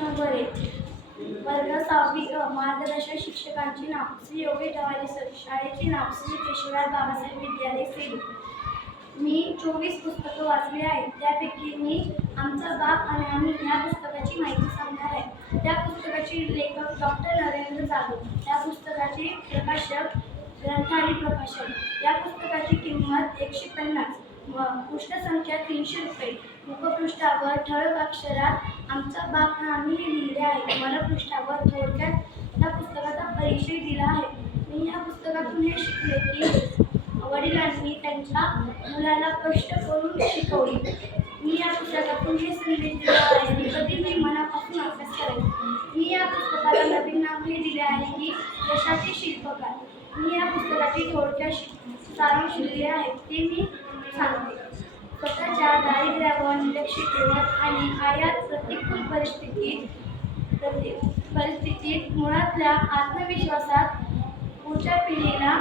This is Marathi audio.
बरे वर्ग सहावी मार्गदर्शक शिक्षकांची नाव श्री योगी टवाले सर शाळेची नाव श्री केशवराज बाबासाहेब विद्यालय सेलू मी चोवीस पुस्तकं वाचली आहेत. त्यापैकी मी आमचा बाप आणि आम्ही या पुस्तकाची माहिती सांगणार आहे. त्या पुस्तकाचे लेखक डॉक्टर नरेंद्र जाधव त्या पुस्तकाचे प्रकाशक ग्रंथ आणि प्रकाशन या पुस्तकाची किंमत एकशे पन्नास. व पृष्ठसंख्या तीनशे रुपये. मुखपृष्ठावर ठळक अक्षरात आमचा बाप हा आम्ही हे लिहिले आहे. मनपृष्ठावर थोडक्यात या पुस्तकाचा परिचय दिला आहे. मी या पुस्तकातून हे शिकले की वडिलांनी त्यांच्या मुलाला कष्ट करून शिकवले. मी या पुस्तकातून हे संदेश दिला आहे. की कधी मी मनापासून अभ्यास करेन. मी या पुस्तकाला नवीन नाव हे दिले आहे की यशाचे शिल्पकार. मी या पुस्तकाची थोडक्यात शि- सारांश दिले आहे. ते मी स्वतःच्या दारिद्र्यावर निरक्षितेवर आणि आयात प्रतिकूल परिस्थितीत परिस्थितीत मुळातल्या आत्मविश्वासात पुढच्या पिढीला